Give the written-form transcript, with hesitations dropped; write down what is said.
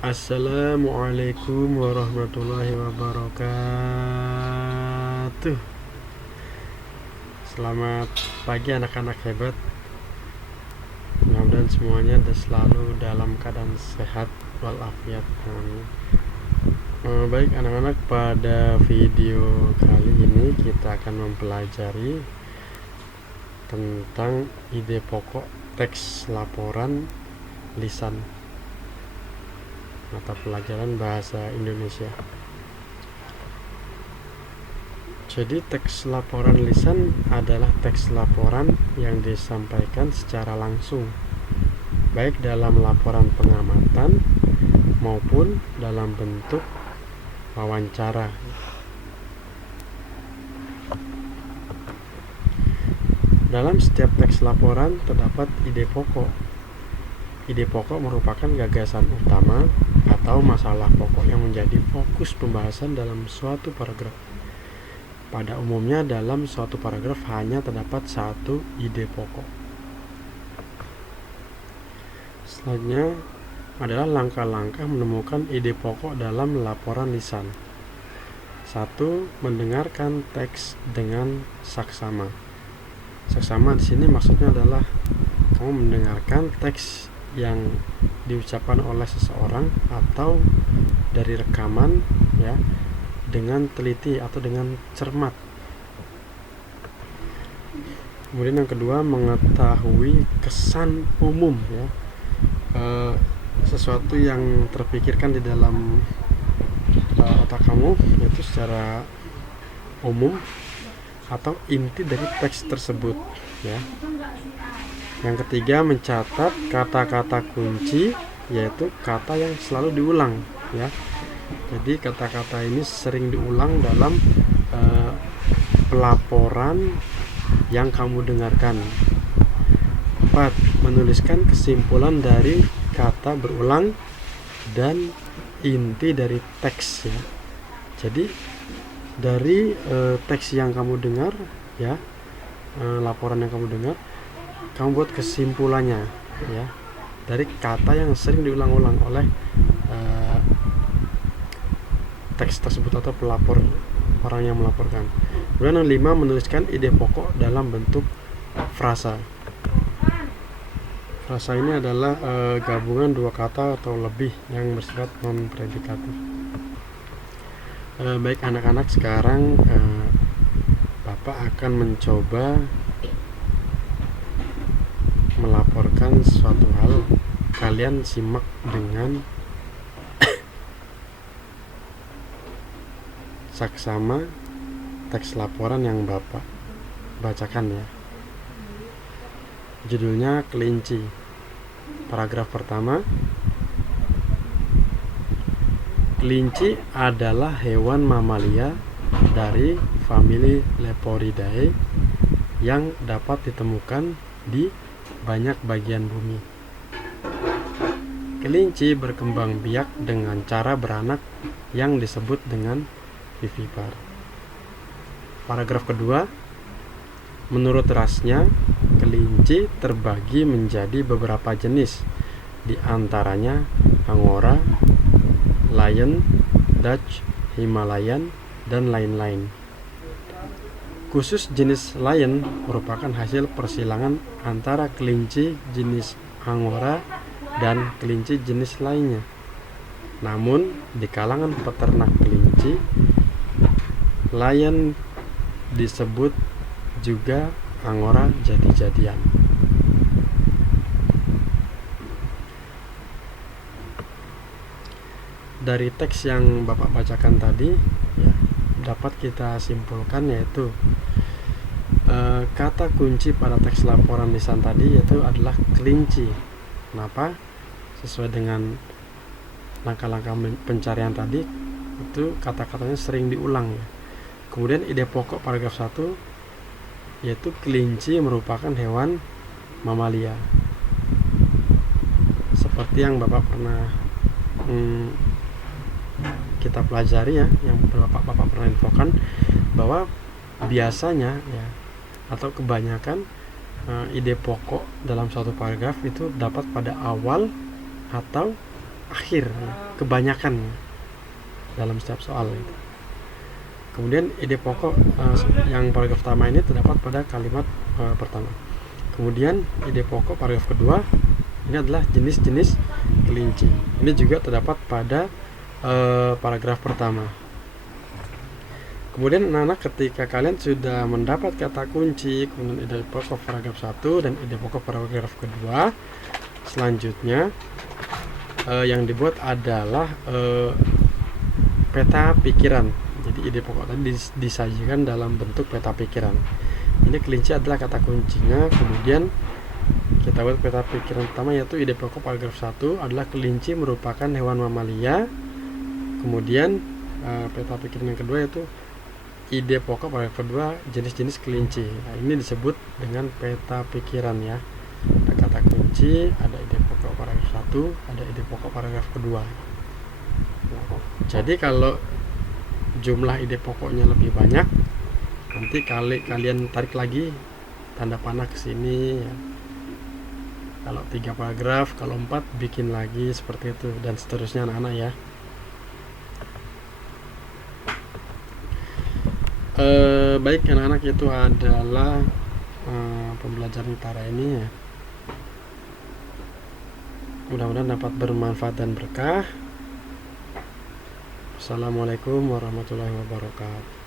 Assalamualaikum warahmatullahi wabarakatuh. Selamat pagi anak-anak hebat. Mudah-mudahan semuanya selalu dalam keadaan sehat walafiat. Baik anak-anak, pada video kali ini kita akan mempelajari tentang ide pokok teks laporan lisan mata pelajaran bahasa Indonesia. Jadi teks laporan lisan adalah teks laporan yang disampaikan secara langsung, baik dalam laporan pengamatan maupun dalam bentuk wawancara. Dalam setiap teks laporan terdapat ide pokok. Ide pokok merupakan gagasan utama atau masalah pokok yang menjadi fokus pembahasan dalam suatu paragraf. Pada umumnya dalam suatu paragraf hanya terdapat satu ide pokok. Selanjutnya adalah langkah-langkah menemukan ide pokok dalam laporan lisan. 1. Mendengarkan teks dengan saksama. Saksama di sini maksudnya adalah kamu mendengarkan teks yang diucapkan oleh seseorang atau dari rekaman ya dengan teliti atau dengan cermat. Kemudian yang kedua, mengetahui kesan umum ya, sesuatu yang terpikirkan di dalam otak kamu, yaitu secara umum atau inti dari teks tersebut ya. Yang ketiga, mencatat kata-kata kunci, yaitu kata yang selalu diulang ya. Jadi kata-kata ini sering diulang dalam pelaporan yang kamu dengarkan. 4. Menuliskan kesimpulan dari kata berulang dan inti dari teks ya. Jadi dari teks yang kamu dengar ya, laporan yang kamu dengar, kamu buat kesimpulannya ya dari kata yang sering diulang-ulang oleh teks tersebut atau pelapor, orang yang melaporkan. Kemudian yang 5, menuliskan ide pokok dalam bentuk frasa. Frasa ini adalah gabungan dua kata atau lebih yang bersifat non predikatif. Baik anak-anak, sekarang Bapak akan mencoba melaporkan suatu hal. Kalian simak dengan saksama teks laporan yang Bapak bacakan ya. Judulnya kelinci. Paragraf pertama, kelinci adalah hewan mamalia dari famili Leporidae yang dapat ditemukan di banyak bagian bumi. Kelinci berkembang biak dengan cara beranak yang disebut dengan vivipar. Paragraf kedua, menurut rasnya kelinci terbagi menjadi beberapa jenis, di antaranya Angora, Lion, Dutch, Himalayan, dan lain-lain. Khusus jenis Lion merupakan hasil persilangan antara kelinci jenis Angora dan kelinci jenis lainnya. Namun di kalangan peternak kelinci, Lion disebut juga Angora jadi-jadian. Dari teks yang Bapak bacakan tadi ya, dapat kita simpulkan yaitu kata kunci pada teks laporan lisan tadi yaitu adalah kelinci. Kenapa? Sesuai dengan langkah-langkah pencarian tadi, itu kata-katanya sering diulang ya. Kemudian ide pokok paragraf 1 yaitu kelinci merupakan hewan mamalia. Seperti yang Bapak pernah kita pelajari ya, yang Bapak pernah infokan bahwa biasanya ya atau kebanyakan ide pokok dalam suatu paragraf itu dapat pada awal atau akhir ya, kebanyakan dalam setiap soal itu. Kemudian ide pokok yang paragraf pertama ini terdapat pada kalimat pertama. Kemudian ide pokok paragraf kedua ini adalah jenis-jenis kelinci. Ini juga terdapat pada paragraf pertama. Kemudian anak-anak ketika kalian sudah mendapat kata kunci, kemudian ide pokok paragraf 1 dan ide pokok paragraf kedua, selanjutnya yang dibuat adalah peta pikiran. Jadi ide pokok tadi disajikan dalam bentuk peta pikiran. Ini kelinci adalah kata kuncinya. Kemudian kita buat peta pikiran pertama, yaitu ide pokok paragraf 1 adalah kelinci merupakan hewan mamalia. Kemudian peta pikiran yang kedua yaitu ide pokok paragraf kedua jenis-jenis kelinci. Nah, ini disebut dengan peta pikiran ya. Ada kata kunci, ada ide pokok paragraf 1, ada ide pokok paragraf kedua. Jadi kalau jumlah ide pokoknya lebih banyak, nanti kalian tarik lagi tanda panah ke sini ya. Kalau 3 paragraf, kalau 4 bikin lagi seperti itu, dan seterusnya anak-anak ya. Baik anak-anak, itu adalah pembelajaran utara ini ya. Mudah-mudahan dapat bermanfaat dan berkah. Assalamualaikum warahmatullahi wabarakatuh.